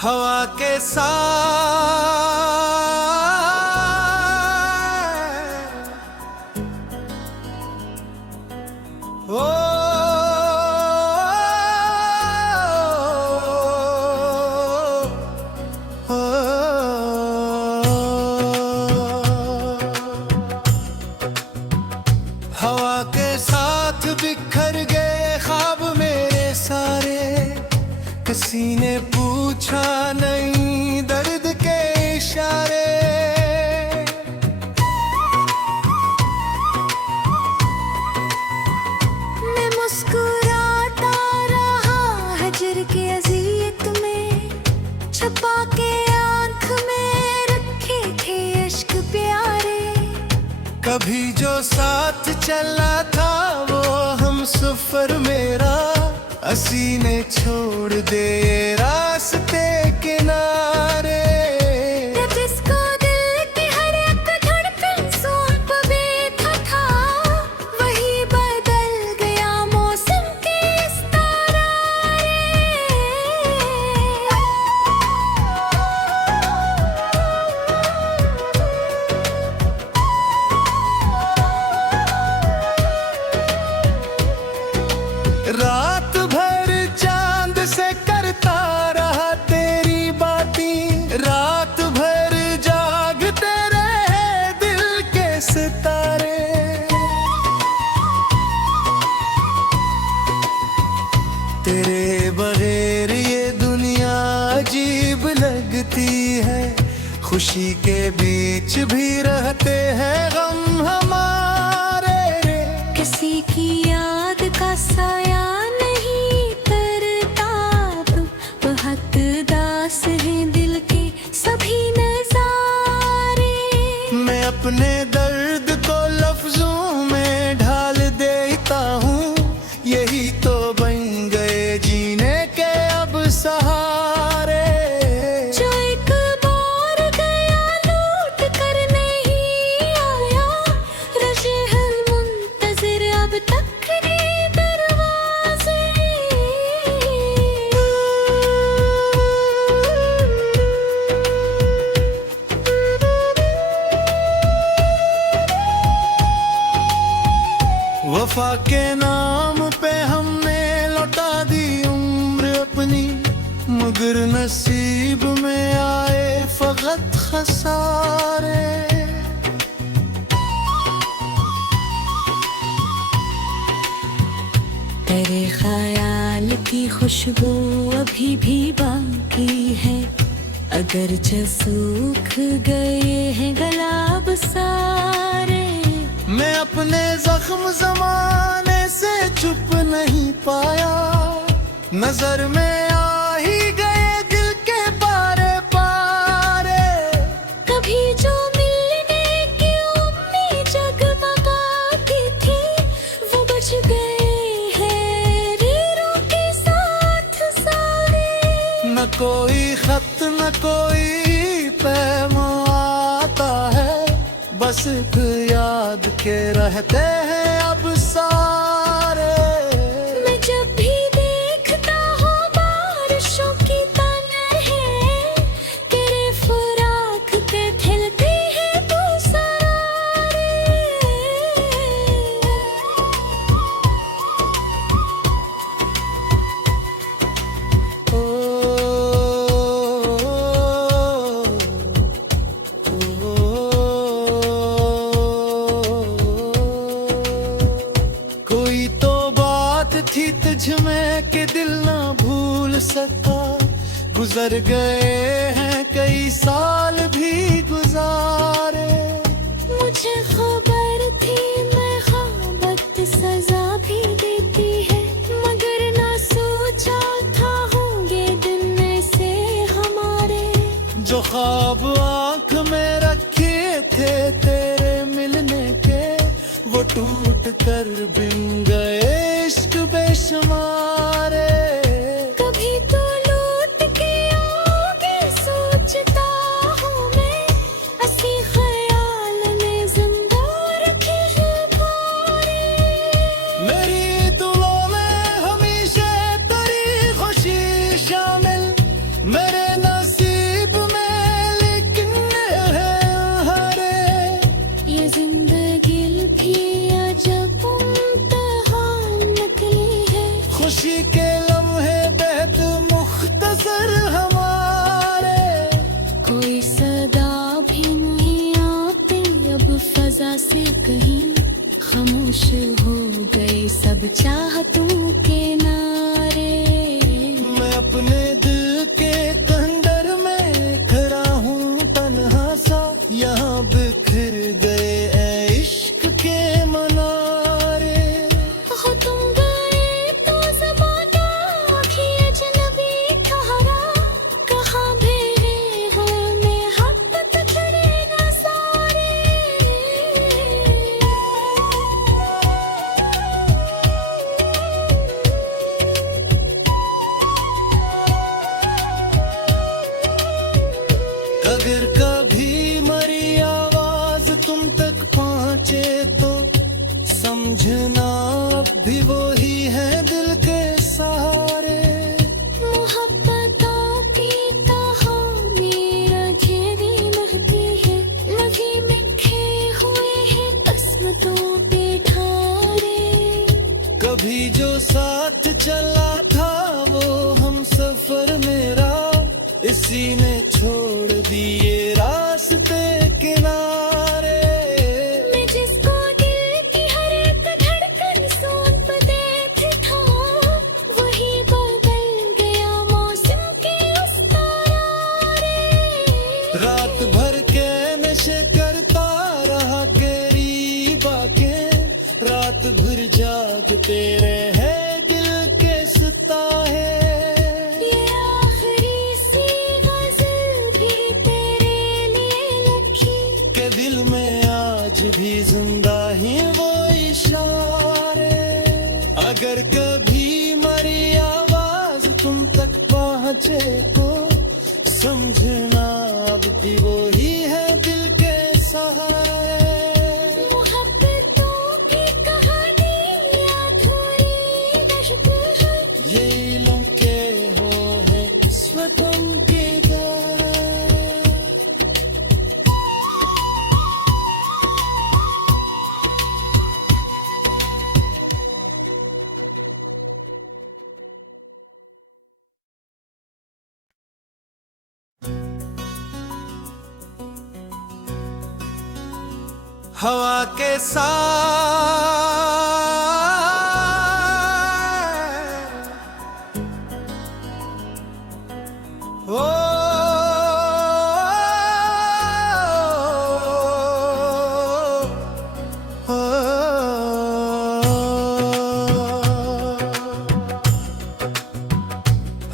हवा के साथ ओ हवा के साथ बिखर गए ख्वाब मेरे सारे। किसी ने पूछा नहीं दर्द के इशारे। मैं मुस्कुराता रहा हजर के अज़ियत में, छुपा के आँख में रखे थे अश्क प्यारे। कभी जो साथ चला था वो हम सफर मेरा, असी ने छोड़ दे रास्ते किनारे। जिसको दिल की हर एक धड़कन सूंघ पे बैठा था, वही बदल गया मौसम के इस तरारे। रात भर चांद से करता रहा तेरी बातें, रात भर जागते रहे दिल के सितारे। तेरे बगैर ये दुनिया अजीब लगती है, खुशी के बीच भी रहते हैं गम हमारे। किसी की याद का साया नहीं करता, तो हकदास हैं दिल के सभी नजारे। मैं अपने दर्द को लफ्जों में ढाल देता हूँ, यही तो बन गए जीने के अब सहारे। जो एक बार गया लौट कर नहीं आया, रशे हल मुंतज़िर अब तक ने दरवाज़े। वफा के नाम पे हमने लौटा दी उम्र अपनी, मगर नसीब में आए फकत खसारे। तेरे ख्याल की खुशबू अभी भी बाकी है, अगर सूख गए हैं गुलाब सारे। मैं अपने जख्म जमाने से चुप नहीं पाया, नजर में आ ही गए दिल के पारे पारे। कभी जो मिलने की उम्मीद जगमगाती थी, वो बच गए हैं रीरों के साथ सारे। न कोई खत न कोई पैगाम आता है, बस एक याद के रहते हैं अब सारे। मैं जब भी देखता हूँ बारिशों की तलहटें, तेरे फराक के खिलते हैं तुषारे। ओ, कोई तो बात थी तुझ में कि दिल ना भूल सका, गुजर गए हैं कई साल भी गुजारे। मुझे खबर थी मैं ख़ाबत सजा भी देती है, मगर ना सोचा था होंगे दिन ऐसे हमारे। जो ख्वाब आँख में रखे थे तेरे मिलने के, वो टूट कर बिन गए इश्क बेशुमारे। कभी तो लौट के आओगे सोचता हूँ मैं, असी ख्याल में जिंदा रखे हैं प्यारे। मेरी दुआओं में हमेशा तेरी खुशी शामिल, मेरे ना के लम्हे बेहद मुख्तसर हमारे। कोई सदा भी नहीं आती अब फजा से कहीं, खामोश हो गए सब चाहतों के नारे। मैं अपने दिल के खंडर में खड़ा हूँ तन्हा सा, यहाँ बिखर गए ऐ इश्क के मनारे। हो तुम गए तो ज़बाना भी अजनबी ठहरा, कहाँ मेरे हमें हक तकड़े न सारे। अगर कभी मरी आवाज तुम तक पहुँचे तो समझना अब भी वो ही है दिल के सहारे। मोहब्बतों की कहानी रंगीनी महकी है, लगे लिखे हुए हैं किस्मतों पे ढारे। कभी जो साथ चला था वो हम सफर मेरा, इसी ने छोड़ दिए रास्ते किनारे। मैं जिसको दिल की हर एक धड़कन सौंप देती था, वही बदल गया मौसम के उस तारे। रात भर के नशे करता रहा तेरी बातें, रात भर जागते रहे दिल के सितारे। ये आखिरी सी गज़ल भी तेरे लिए लिखी, के दिल में आज भी जिंदा ही वो इशारे। अगर कभी मरी आवाज तुम तक पहुँचे तो समझना अब भी वो ही है दिल के सहारे। मोहब्बतों की कहानी अधूरी दश्त है, ये इल्म के हो है किस्मतों की दात। हवा के साथ ओ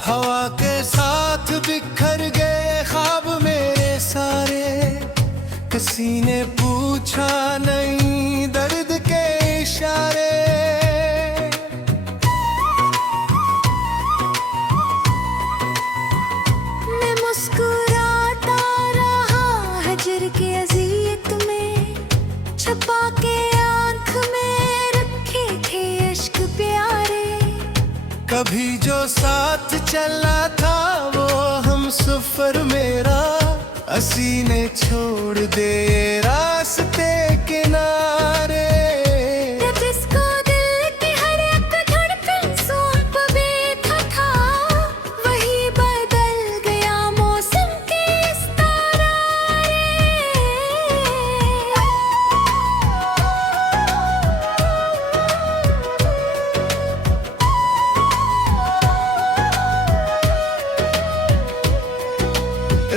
हवा के साथ बिखर गए ख्वाब मेरे सारे। किसी ने पूछा नहीं दर्द के इशारे। मैं मुस्कुराता रहा हजर के अज़ियत में, छुपा के आँख में रखे थे अश्क प्यारे। कभी जो साथ चला था वो हम सफर मेरा, असी ने छोड़ दे रास्ते किनारे। जिसको दिल की हर एक धड़कन सौंप बैठा था, वही बदल गया मौसम के इस तारे।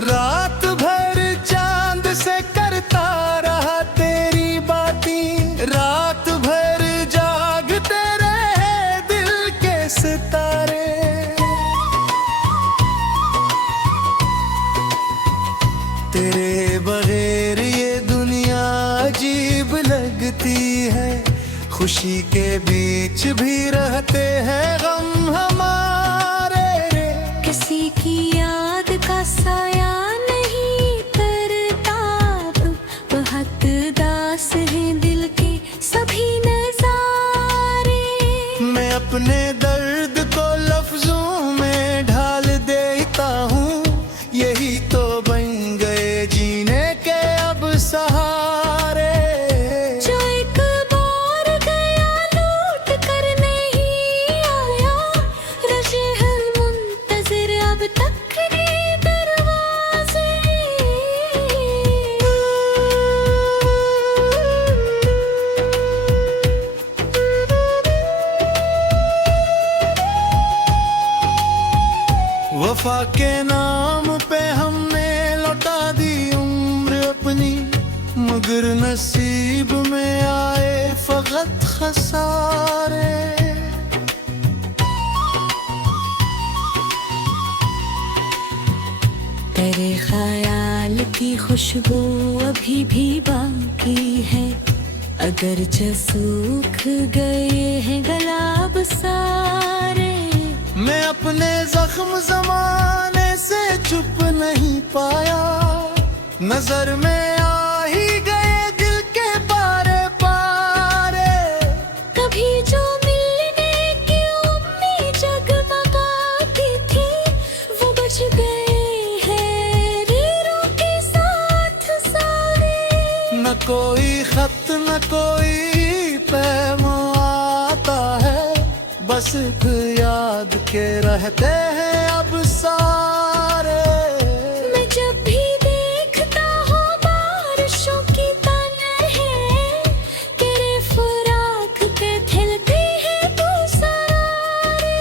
रात भर चांद से करता रहा तेरी बातें, रात भर जागते रहे दिल के सितारे। तेरे बगैर ये दुनिया अजीब लगती है, खुशी के बीच भी रहते हैं गम हमारे। किसी की याद का साया नहीं तरता, बहुत दास है दिल के सभी नजारे। मैं अपने दर्द को लफ्जों में ढाल देता हूँ, यही तो बन गए जीने के अब सहारे। जो एक बार गया लौट कर नहीं आया, वफा के नाम पे हमने लौटा दी उम्र अपनी, मगर नसीब में आए फकत खसारे। तेरे ख्याल की खुशबू अभी भी बाकी है, अगर सूख गए हैं गुलाब सारे। मैं अपने जख्म जमाने से चुप नहीं पाया, नजर में आ ही गए दिल के पारे पारे। कभी जो मिलने की उम्मीद जगमगाती थी, वो बच गए हैं रीरों के साथ सारे। न कोई खत न कोई पैगाम आता है, बस एक याद के रहते हैं अब सारे। मैं जब भी देखता हूँ बारिशों की तलहटें, तेरे फराक पे खिलती है तू सरारे।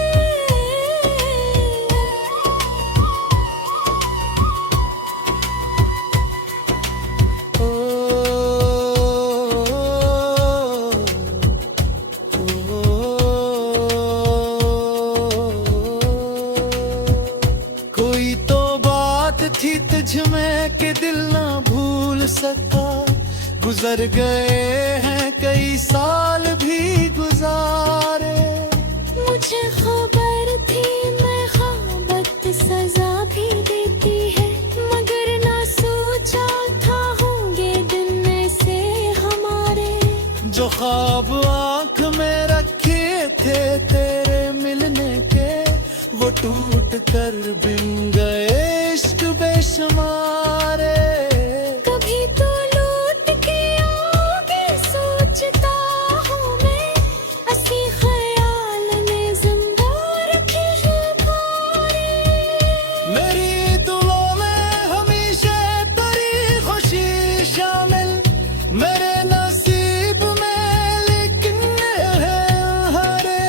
कोई तो बात थी तुझ में कि दिल ना भूल सका, गुजर गए हैं कई साल भी गुजारे। मुझे खबर थी मैं ख्वाबत सजा भी देती है, मगर ना सोचा था होंगे दिन ऐसे हमारे। जो ख्वाब आंख में रखे थे तेरे मिलने के, वो टूट कर बिन गए इश्क बेशुमारे। कभी तो लौट के आओगे सोचता हूँ मैं, ऐसी ख्याल ने जिंदा रखे हैं भारे। मेरी दुआओं में हमेशा तेरी खुशी शामिल, मेरे नसीब में लेकिन है हरे।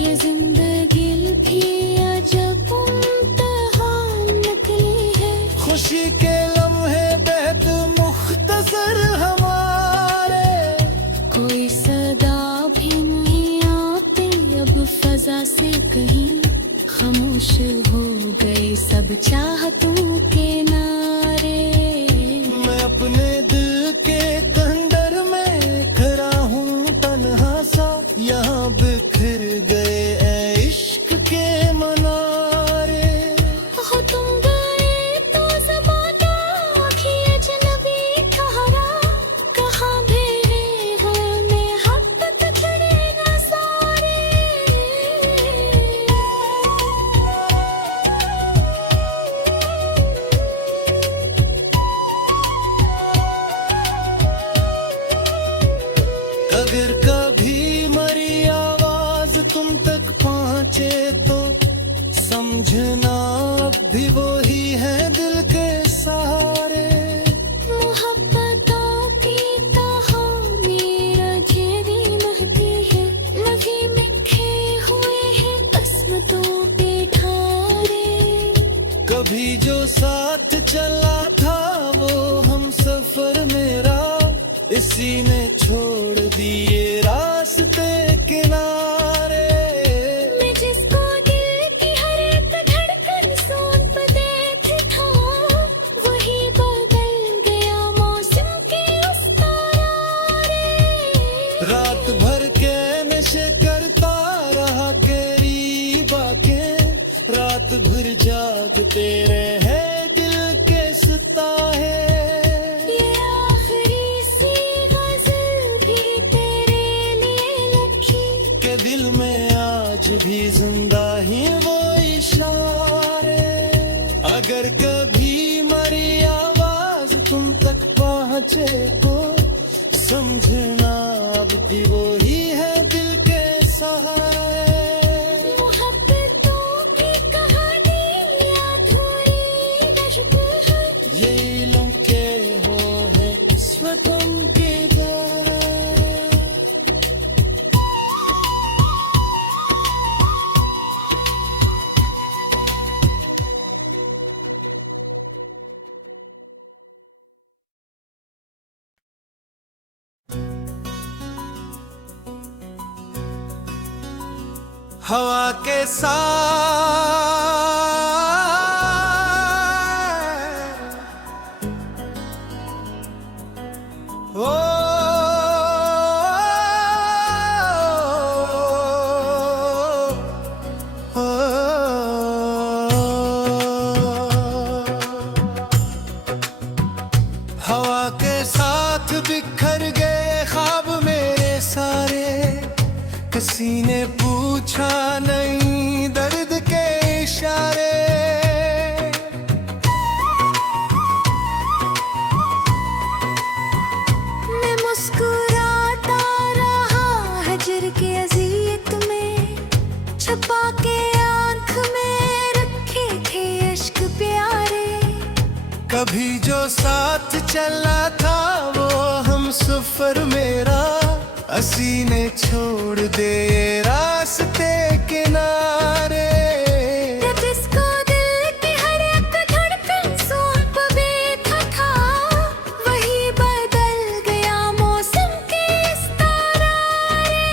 ये जिंदगी भी अजब इम्तिहान निकली है, खुशी के लम्हे बेहद मुख्तसर हमारे। कोई सदा भी नहीं आती अब फजा से कहीं, खामोश हो गए सब चाहतों के नारे। मैं अपने दिल के खंडर में खड़ा हूँ तन्हा सा, यहाँ बिखर गए ऐ इश्क के मनारे। हो तुम गए तो ज़माना भी अजनबी ठहरा, कहाँ मेरे हमें हक खड़े न सारे। अगर कभी मरी आवाज तुम तक पहुँचे तो समझना अब भी वो ही है दिल के सहारे। मोहब्बतों की कहानी घेरी महती है, लगे लिखे हुए हैं किस्मतों पे ढारे। कभी जो साथ चला था वो हम सफर मेरा, इसी ने छोड़ दिए रास्ते किनारे। मैं जिसको दिल की हर एक धड़कन सौंप देती था, वही बदल गया मौसम के उस तारे। रात भर के नशे करता रहा तेरी बातें, रात भर जागते रहे दिल के सितारे। ये आखिरी सी गज़ल भी तेरे लिए लिखी, के दिल में आज भी जिंदा ही वो इशारे। अगर कभी मरी आवाज तुम तक पहुँचे तो समझना अब भी वो ही है दिल के सहारे। मोहब्बतों की कहानी अधूरी नश्क है, ये इल्म के हो है स्वतम की बात। हवा के साथ ओ हवा के साथ बिखर गए ख्वाब मेरे सारे, किसी ने पूछा नहीं दर्द के इशारे। मैं मुस्कुराता रहा हजर के अज़ियत में, छुपा के आँख में रखे थे अश्क प्यारे। कभी जो साथ चला था वो हम सफर मेरा, असी ने छोड़ दे रास्ते किनारे। जिसको दिल की हर एक धड़कन सौंप बैठा था, वही बदल गया मौसम के इस तारारे।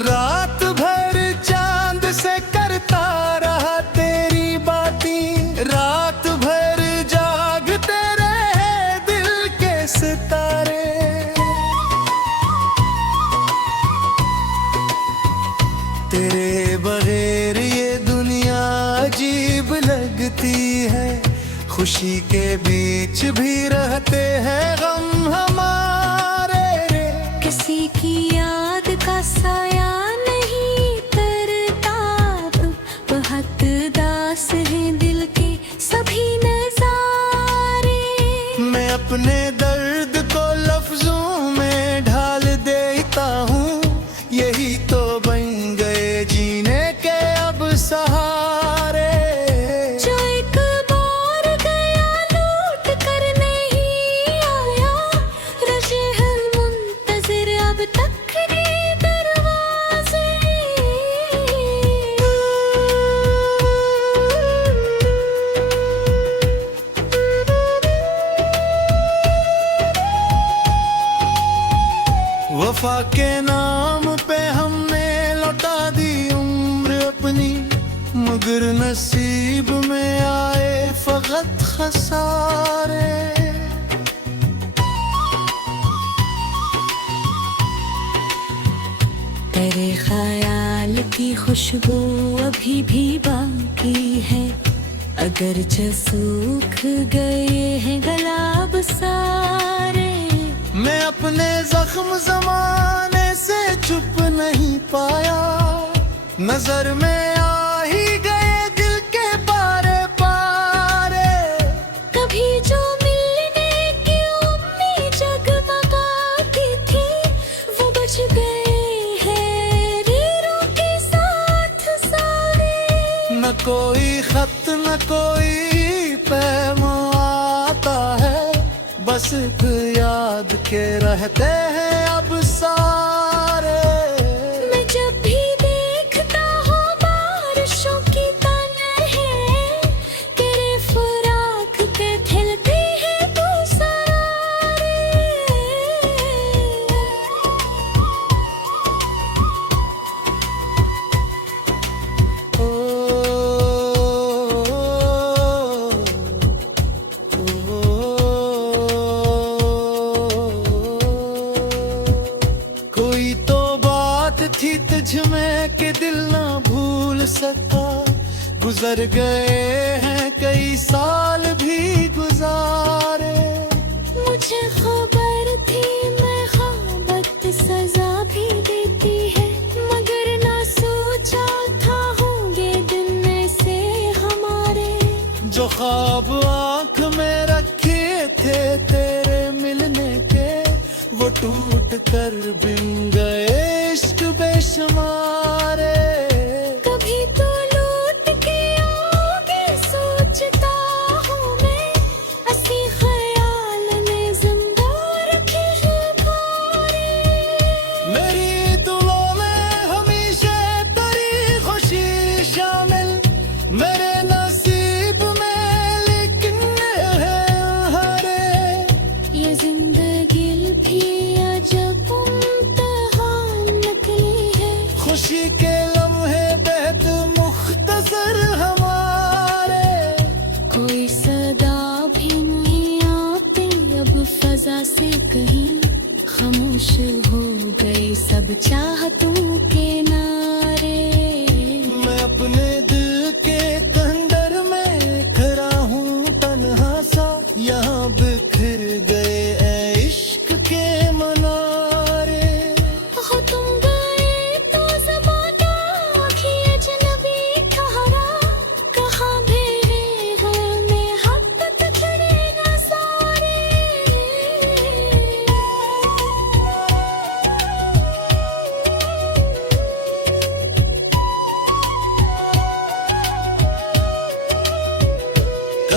रात भर चांद से करता रहा तेरी बातें, रात भर जागते रहे दिल के सितारे। तेरे बगैर ये दुनिया अजीब लगती है, खुशी के बीच भी रहते हैं गम हमारे। किसी की याद का साया नहीं तरता, बहुत दास है दिल के सभी नजारे। मैं अपने दर्द को लफ्जों में ढाल देता हूँ, यही तो बन गए जीने के अब सहारे। जो एक बार गया लौट कर नहीं आया, रशेहल मुंतज़िर अब तक ने दरवाज़े। वफा के नाम पे हमने लौटा दी उम्र अपनी, मगर नसीब में आए फकत खसारे। तेरे ख्याल की खुशबू अभी भी बाकी है, अगर सूख गए हैं गुलाब सारे। मैं अपने जख्म जमाने से छुप नहीं पाया, नजर में आ ही गए दिल के पारे पारे। कभी जो मिलने की उम्मीद जगमगाती थी, वो बच गए हैं रीरों के साथ सारे। न कोई खत न कोई पैगाम आता है, बस एक याद के रहते हैं अब सारे। मैं जब भी देखता हूँ बारिशों की तलहटें, तेरे फराक के खिलते हैं गुलज़ारे। ओ, कोई तो बात थी तुझ में कि दिल ना भूल सका, गुजर गए हैं कई साल भी गुजारे। मुझे खबर थी मैं ख्वाबत सजा भी देती है, मगर ना सोचा था होंगे दिन ऐसे हमारे। जो ख्वाब आंख में रखे थे तेरे मिलने के, वो टूट कर बिन गए इश्क बेशुमारे। कभी तो लौट के आओगे सोचता हूँ मैं, ऐसी ख्याल ने जिंदा रखे हैं प्यारे। मेरी दुआओं में हमेशा तेरी खुशी शामिल, मेरे ना अब चाहतों के नारे। मैं अपने दिल के कंदर में खड़ा हूँ तन्हा सा, यहाँ बिखर गए ऐ इश्क के मनारे। हो तुम गए तो ज़माना भी अजनबी ठहरा, कहाँ मेरे हैं मोहब्बत तेरे नज़ारे।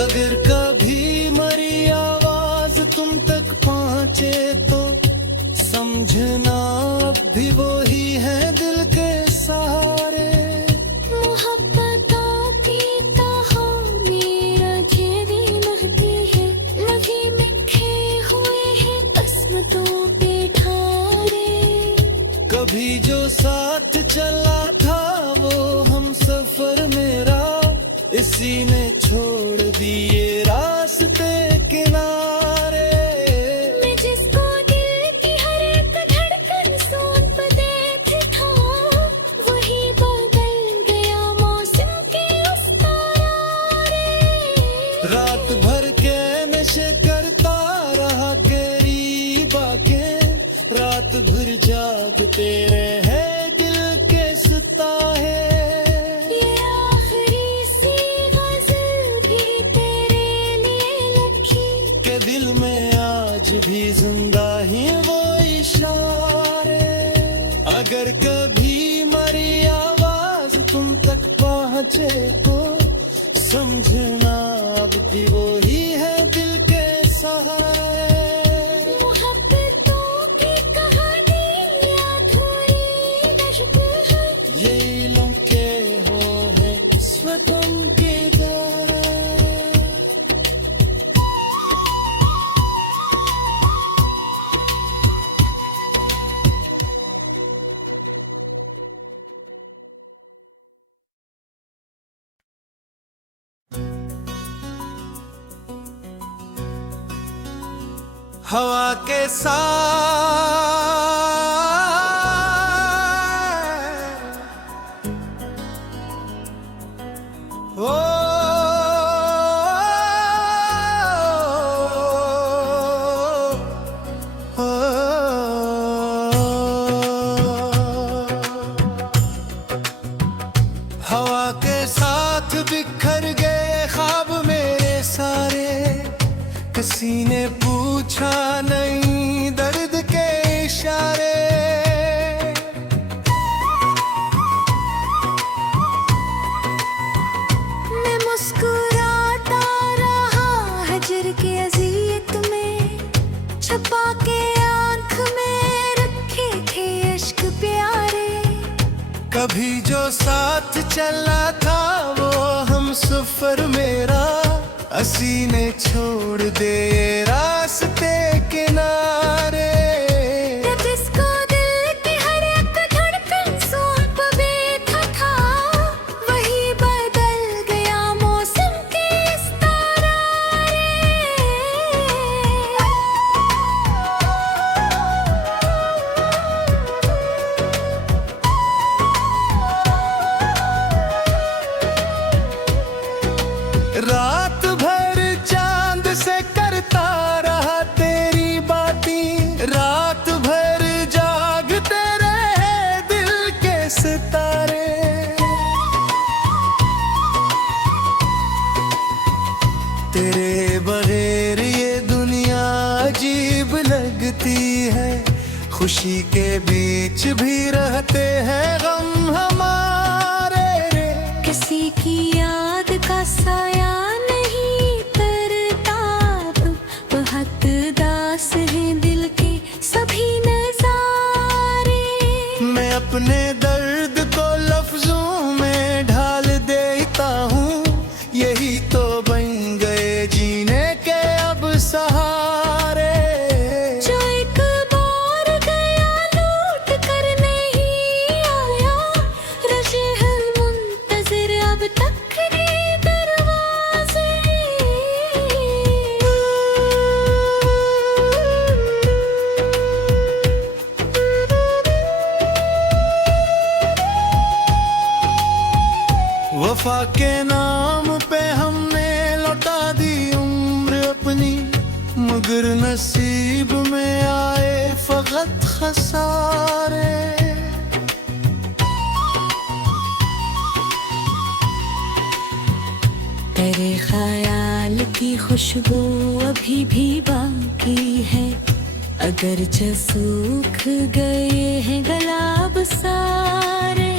अगर कभी मरी आवाज तुम तक पहुँचे तो समझना अब भी वो ही है दिल के सहारे। मोहब्बत आती कहाँ मेरा जेरी महकी है, लगे मिठे हुए हैं किस्मतों पे ढारे। कभी जो साथ चला था वो हम सफर मेरा, इसी ने छोड़ दिए रास्ते किनारे। मैं जिसको दिल की हर एक धड़कन सौंप देती था, वही बदल गया मौसम के उस तारे। रात भर के नशे करता रहा तेरी बातें, रात भर जागते रहे दिल के सितारे। ये आखिरी सी गज़ल भी तेरे लिए लिखी, के दिल में आज भी जिंदा ही वो इशारे। अगर कभी मरी आवाज तुम तक पहुँचे तो समझना अब भी वो ही है दिल के सहारे। मोहब्बतों की कहानी अधूरी दश्त है, ये इल्म के हो है स्वतम की दर। हवा के साथ ओ हवा के साथ बिखर गए ख्वाब मेरे सारे। किसी ने पूछा नहीं दर्द के इशारे। मैं मुस्कुराता रहा हजर के अज़ियत में, छुपा के आँख में रखे थे अश्क प्यारे। कभी जो साथ चला था वो हम सफर मेरा, असी ने छोड़ दे रास्ते किनारे। जिसको दिल की हर एक धड़कन सौंप बैठा था, वही बदल गया मौसम के इस तारे। रात भर चांद से करता रहा तेरी बातें, रात भर जागते रहे दिल के सितारे। तेरे बगैर ये दुनिया अजीब लगती है, खुशी के बीच भी रहते हैं गम हमारे। किसी की याद का साया नहीं तरता, बहुत दास है दिल के सभी नजारे। मैं अपने दर्द को लफ्जों में ढाल देता हूँ, यही तो बन गए जीने के अब सहारे। जो एक बार गया लौट कर नहीं आया, रशे हल मुंतज़िर अब तक वफा के नाम पे हमने लौटा दी उम्र अपनी, मगर नसीब में आए फकत खसारे। तेरे ख्याल की खुशबू अभी भी बाकी है, अगर सूख गए हैं गुलाब सारे।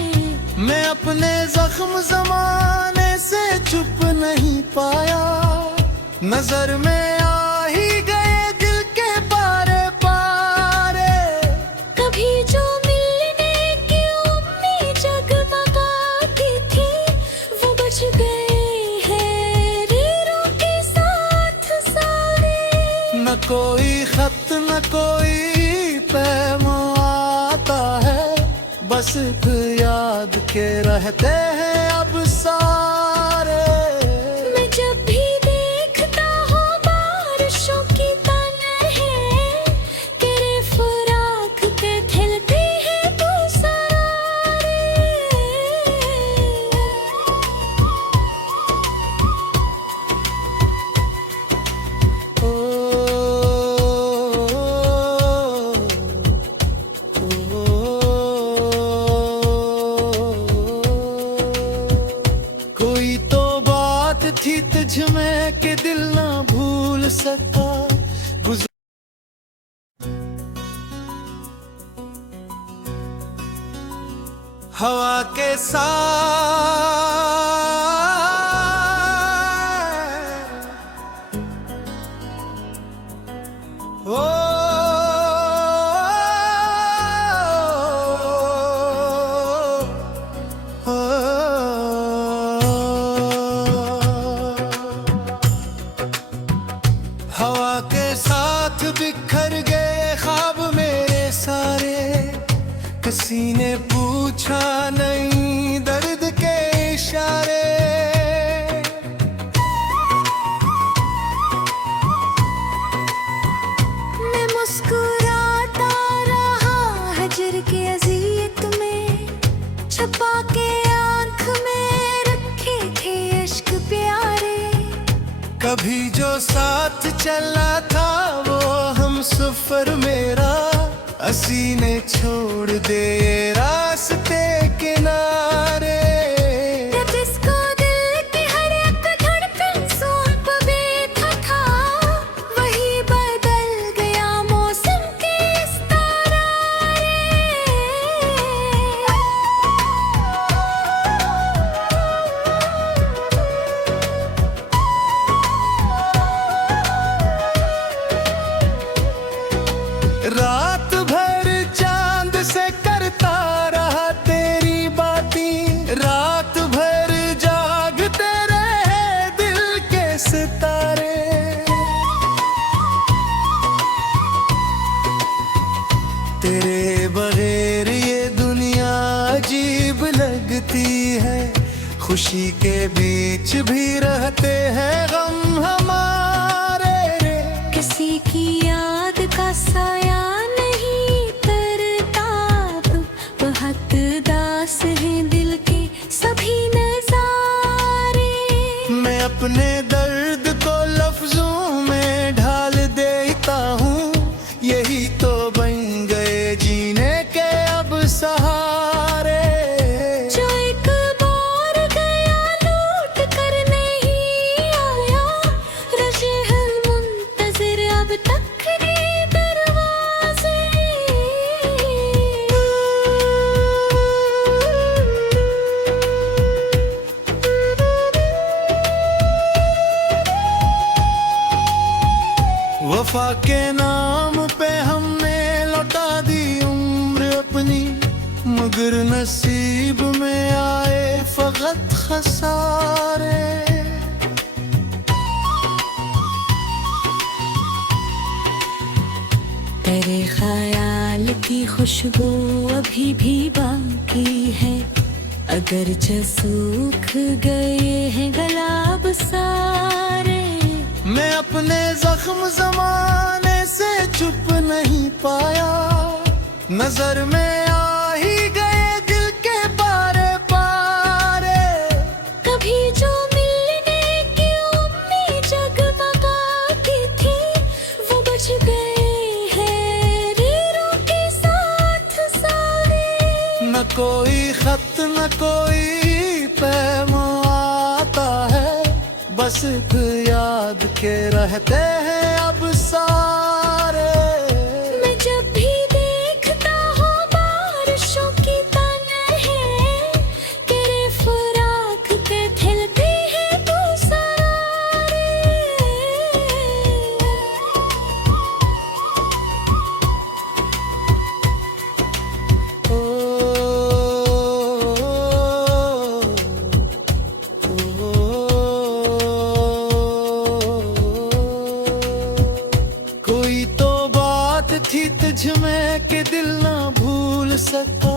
मैं अपने जख्म जमाने से चुप नहीं पाया, नजर में आ ही गए दिल के पारे पारे। कभी जो मिलने की उम्मीद जगमगाती थी, वो बच गए हैं रीरों के साथ सारे। न कोई खत न कोई पैगाम आता है, बस एक याद के रहते हैं अब सारे। मैं जब भी देखता हूँ बारिशों की तलहटें, तेरे फराक के खिलते हैं गुलज़ारे। कोई तो बात थी तुझ में कि दिल ना भूल सका। हवा के साथ ओ हवा के साथ बिखर गए ख्वाब मेरे सारे। किसी ने पूछा नहीं दर्द के इशारे। मैं मुस्कुराता रहा हजर के अज़ियत में, छुपा के आँख में रखे थे अश्क प्यारे। कभी जो साथ चला था वो हम सफर मेरा, असी ने छोड़ दे रास्ते किनारे। जिसको दिल की हर एक धड़कन सौंप बैठा था, वही बदल गया मौसम के इस तरारे। रात भर चांद से करता रहा तेरी बातें, रात भर जागते रहे दिल के सितारे। तेरे बगैर ये दुनिया अजीब लगती है, खुशी के बीच भी रहते हैं गम हमारे। किसी की याद का साया नहीं तरता, बहुत दास है दिल के सभी नजारे। मैं अपने दर्द को लफ्जों में ढाल देता हूँ, यही तो बन गए जीने के अब सहारे। जो एक बार गया लौट कर नहीं आया, रज़े मुंतज़िर अब तक रे दरवाज़े। वफा के नाम पे हमने लौटा दी उम्र अपनी, मगर नसीब में आए फकत खसारे। तेरे ख्याल की खुशबू अभी भी बाकी है, अगर सूख गए हैं गुलाब सारे। मैं अपने जख्म जमाने से चुप नहीं पाया, नजर में आ ही गए दिल के पारे पारे। बस एक याद के रहते हैं अब सारे। मैं जब भी देखता हूँ बारिशों की तलहटें, तेरे फराक के खिलते हैं तू सारे। कोई तो बात थी तुझ में कि दिल ना भूल सका,